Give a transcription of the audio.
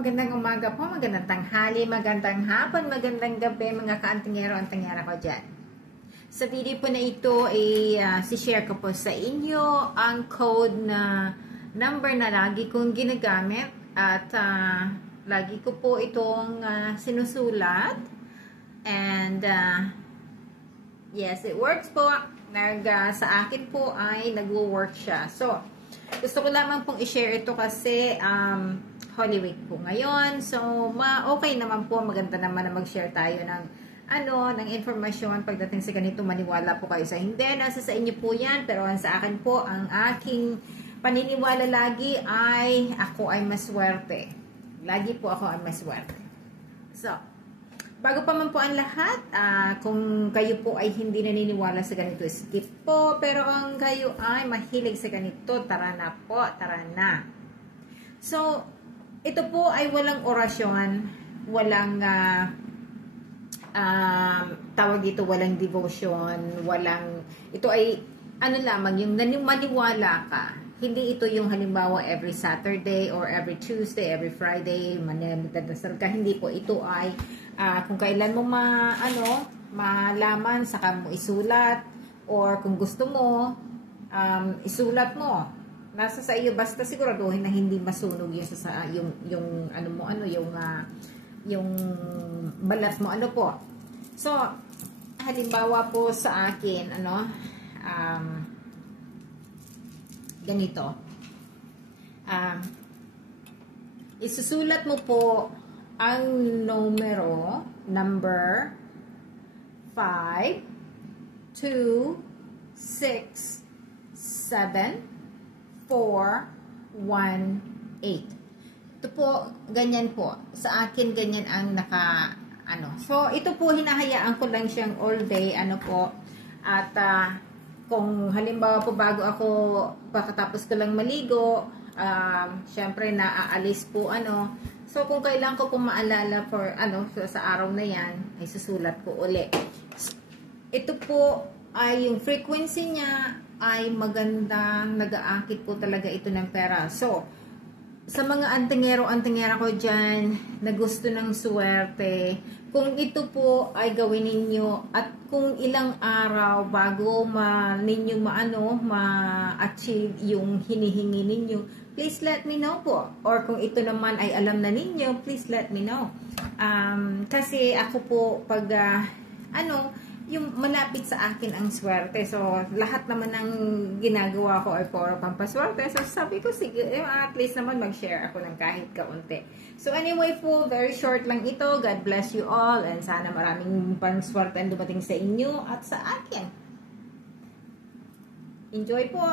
Magandang umaga po, magandang tanghali, magandang hapon, magandang gabi mga kaantingero-antingera ko dyan. Sa video po na ito ay si-share ko po sa inyo ang code na number na lagi kong ginagamit at lagi ko po itong sinusulat and yes, it works po. Sa akin po ay nagwo-work siya. So, gusto ko lamang pong i-share ito kasi Holy Week po ngayon. So, okay naman po, maganda naman na mag-share tayo ng ng informasyon pagdating sa ganito. Maniwala po kayo sa hindi. Nasa sa inyo po yan. Pero sa akin po, ang aking paniniwala lagi ay ako ay maswerte. Lagi po ako ay maswerte. So, bago pa man po ang lahat, kung kayo po ay hindi naniniwala sa ganito, skip po. Pero ang kayo ay mahilig sa ganito, tara na po, tara na. So, ito po ay walang orasyon, walang tawag dito, walang devotion, ito ay lamang, yung maniwala ka. Hindi ito yung halimbawa every Saturday or every Tuesday, every Friday, mananasal ka. Hindi po, ito ay kung kailan mo malaman, saka mo isulat, or kung gusto mo, isulat mo. Nasa sa iyo, basta siguraduhin na hindi masunog yung balat mo, po. So, halimbawa po sa akin, ganito. Isusulat mo po ang number 5, 2, 6, 7, 4, 1, 8. Ito po, ganyan po. Sa akin, ganyan ang So, ito po, hinahayaan ko lang siyang all day, po. At, kung halimbawa po bago ako, pagkatapos ko lang maligo, syempre, naaalis po, So, kung kailan ko po maalala for, sa araw na yan, ay susulat ko uli. Ito po, ay yung frequency niya, ay magandang nag-aakit po talaga ito ng pera. So, sa mga antingero-antingera ko dyan na gusto ng swerte, kung ito po ay gawin ninyo at kung ilang araw bago ninyo ma-achieve yung hinihingi ninyo, please let me know po. Or kung ito naman ay alam na ninyo, please let me know. Kasi ako po pag yung malapit sa akin ang swerte. So, lahat naman ng ginagawa ko ay for pampaswerte. So, sabi ko, sige, at least naman mag-share ako ng kahit kaunti. So, anyway po, very short lang ito. God bless you all. And sana maraming panswerte ang dumating sa inyo at sa akin. Enjoy po!